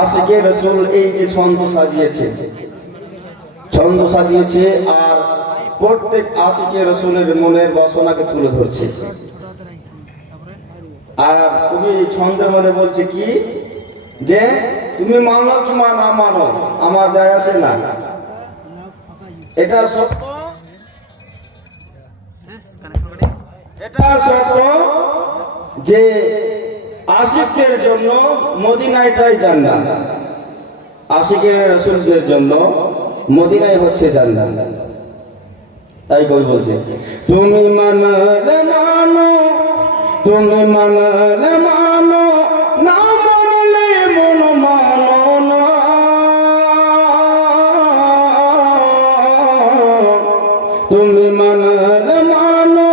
আশিকে রসুল এই যে ছন্দ সাজিয়েছে আর প্রত্যেক আশিকে রসুলের মনের বাসনাকে তুলে ধরছে। আর তুমি ছন্দের মধ্যে বলছে কি যে তুমি মানো কি না মানো আমার যায় আসে না, এটা সত্য, এটা সত্য যে আশিকদের জন্য মদিনাটাই জান্নাত, আশিকের রাসূলদের জন্য মদিনাই হচ্ছে জান্নাত। তাই কই বলছে তুমি মানলে মানো, তুমি মানলে মানো, না মানলে মন মানো না। তুমি মানলে মানো,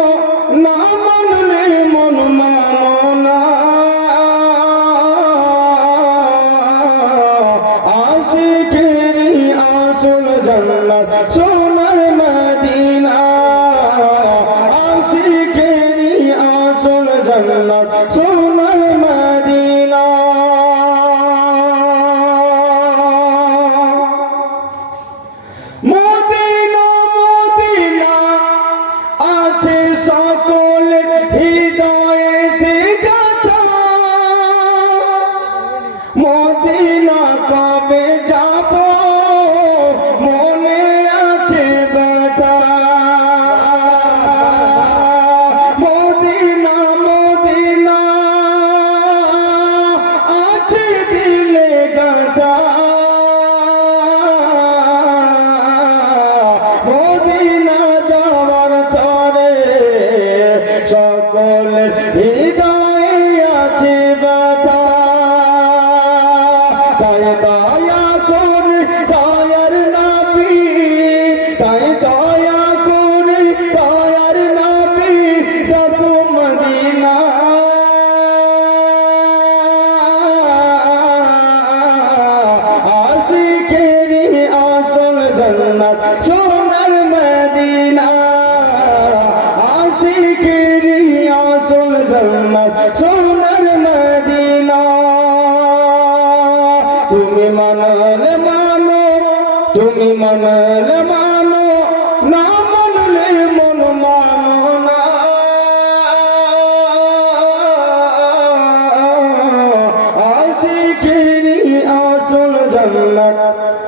না মানলে মন মানো না। আশিকেরই আসল জান্নাত সোনার মদিনা, আশিকেরই আসল জান্নাত সোনার মদিনা। মদিনা মদিনা আছে সকলের হৃদয়েতে গাথা, মদিনা কবে যাব মনে আছে ব্যথা। মদিনা মদিনা আছে দিলে গাথা, মদিনা যাওয়ার তরে সকলের হৃদয়ে আছে ব্যথা। তাই দয়া করে দয়ার নবী, তাই দয়া করে দয়ার নবী ডাকো মদিনা। আশিকেরই আসল জান্নাত সোনার মদিনা, আশিকেরই আসল জান্নাত সোনার মদিনা। তুমি মানলে মানো, তুমি মানলে মানো, না মানলে মন মানো না। আশিকেরই আসল জান্নাত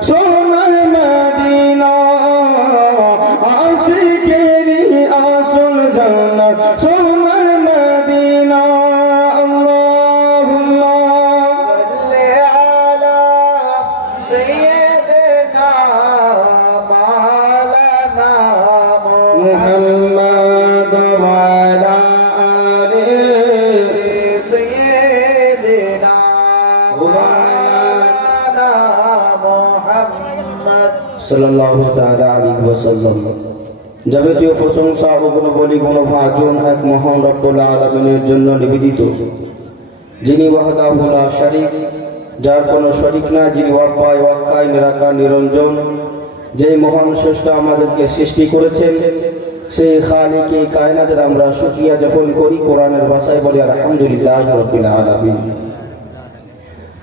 সোনার মদিনা, আশিকেরই আসল জান্নাত সোনার মদিনা। আল্লাহুম্মা সাল্লি আলা সাইয়্যিদিনা মাওলানা মুহাম্মদ ওয়া আলা আলি সাইয়্যিদিনা মাওলানা মুহাম্মদ সাল্লাল্লাহু তাআলা আলাইহি ওয়াসাল্লাম। যাবতীয় প্রশংসা ও গুণবলী গুণভাজন এক মহান রব্বুল আলামিনের জন্য নিবেদিত, যিনি ওয়াহদাহু লা শারীক, যার কোনো শরীক না, যিনি ওয়াক্কায় ওয়াক্কায় নিরাকার নিরঞ্জন, যেই মহান স্রষ্টা আমাদেরকে সৃষ্টি করেছেন, সেই খালিকে কায়নাতের আমরা শুকরিয়া জ্ঞাপন করি। কোরআনের ভাষায় বলি আলহামদুলিল্লাহি রাব্বিল আলামিন।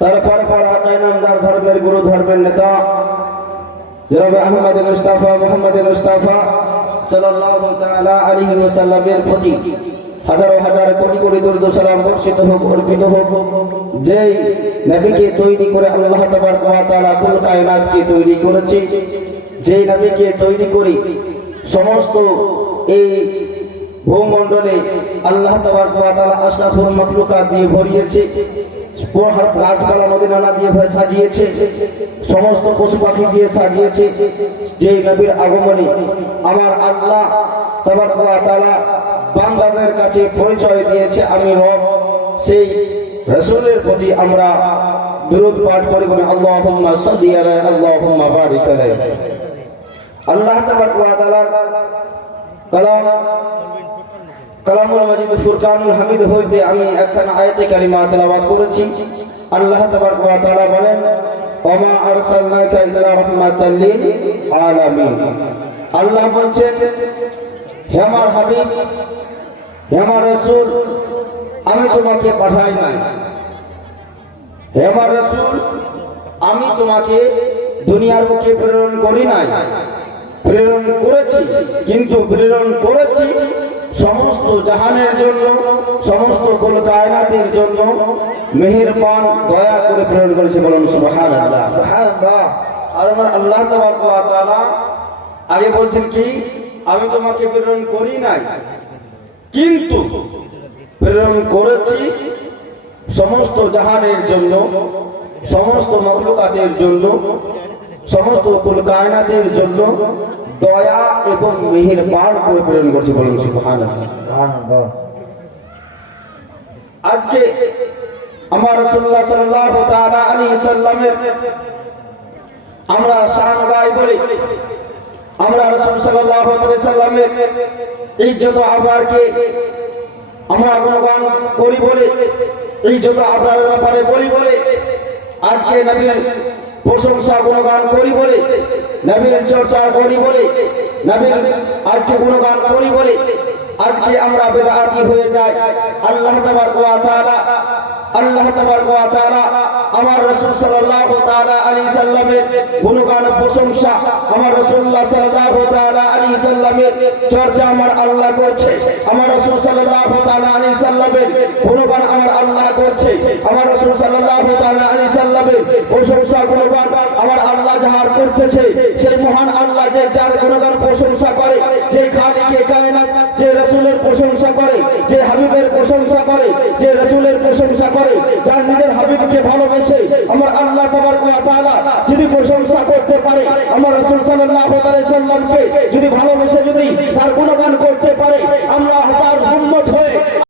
তারপর আকায় নামদার ধর্মের গুরু, ধর্মের নেতা জনাবে আহমদ মুস্তাফা সাল্লাল্লাহু তাআলা আলাইহি ওয়াসাল্লামের প্রতি হাজার হাজার কোটি কোটি দরুদ ও সালাম বর্ষিত হোক, অর্পিত হোক, যেই নবীকে তৈরি করে আল্লাহ তাবারক ওয়া তাআলা কুল কায়নাতকে তৈরি করেছে, যেই নবীকে তৈরি করে সমস্ত এই ভূমণ্ডলে আল্লাহ তাবারক ওয়া তাআলা আশরাফুল মাখলুকাত দিয়ে ভরিয়েছে, গাছপালা নদী নালা দিয়ে সাজিয়েছে, সমস্ত পশু পাখি দিয়ে সাজিয়েছে। যেই নবীর আগমনে আমার আল্লাহ তাবারক ওয়া তাআলা বান্দাদের কাছে পরিচয় দিয়েছে আমি রব, সেই রাসূলের প্রতি আমরা দুরূদ পাঠ করি বলি আল্লাহুম্মা সাল্লি আলাইহি আল্লাহুম্মা বারিক আলাইহি। আল্লাহ তাবারক ওয়া তাআলার কালামুল মাজিদ ফুরকানুল হামিদ হইতে আমি একখানা আয়াতে কারিমা তেলাওয়াত করেছি। আল্লাহ তাবারক ওয়া তাআলা বলেন ওয়া মা আরসালনাকা ইল্লা রাহমাতাল লিল আলামিন। আল্লাহ বলছেন হে আমার হাবিব, হে আমার রাসূল, আমি তোমাকে পাঠাই নাই হে আমার রাসূল, আমি তোমাকে দুনিয়ার বুকে প্রেরণ করি নাই, প্রেরণ করেছি, কিন্তু প্রেরণ করেছি সমস্ত জাহানের জন্য, সমস্ত কুল কায়নাতের জন্য। মেহেরবান দয়া করে প্রেরণ করেছে, বলুন সুবহানাল্লাহ। সুবহানাল্লাহ। আর আমার আল্লাহ তাবারক ওয়া তাআলা আগে বলছেন কি, আমি তোমাকে প্রেরণ করি নাই, কিন্তু প্রেরণ করেছি সমস্ত জাহানের জন্য, সমস্ত মখলুকাতের জন্য, সমস্ত কুল কায়নাতের জন্য দয়া এবং মেহেরবান করে প্রেরণ করছি, বলুন সুবহানাল্লাহ। সুবহানাল্লাহ। আজকে আমার রাসূলুল্লাহ সাল্লাল্লাহু তাআলা আলাইহি সাল্লামের আমরা শান গাই বলি, আমরা রাসূল সাল্লাল্লাহু আলাইহি সাল্লামের ইজ্জত আবরকে আমরা গুণগান করি বলে, ইজ্জত আবরারের ব্যাপারে বলি বলে, আজকে নবীর প্রশংসা গুণগান করি বলে, নবীর চর্চা করি বলে, নবীর আজকে গুণগান করি বলে আজকে আমরা বেদাতি হয়ে যাই। আল্লাহ তাবারক ওয়া তাআলা, আল্লাহ তাবারক ওয়া তাআলা আমার রাসূল সাল্লাল্লাহু তাআলা আলাইহি সাল্লামের গুণগান প্রশংসা, আমার রাসূলুল্লাহ সাল্লাল্লাহু তাআলা আলাইহি সাল্লামের চর্চা আমার আল্লাহ করছে, আমার রাসূল সাল্লাল্লাহু তাআলা আলাইহি সাল্লামের গুণগান আমার আল্লাহ করছে, আমার রাসূল সাল্লাল্লাহু তাআলা আলাইহি সাল্লামের প্রশংসা গুণগান আমার আল্লাহ যাহার করতেছে, সেই মহান আল্লাহ যে যার গুণগান প্রশংসা করে, যে খালিকে কায়নাত, যে রাসূলের প্রশংসা করে, যে হাবিবের প্রশংসা করে, যে রাসূলের প্রশংসা করে, যার নিজের হাবিবকে ভালোবেসে আমার আল্লাহ তাবারক ওয়া তাআলা যদি প্রশংসা করতে পারে, আমার রাসূল সাল্লাল্লাহু আলাইহি সাল্লামকে যদি ভালোবেসে যদি তার গুণগান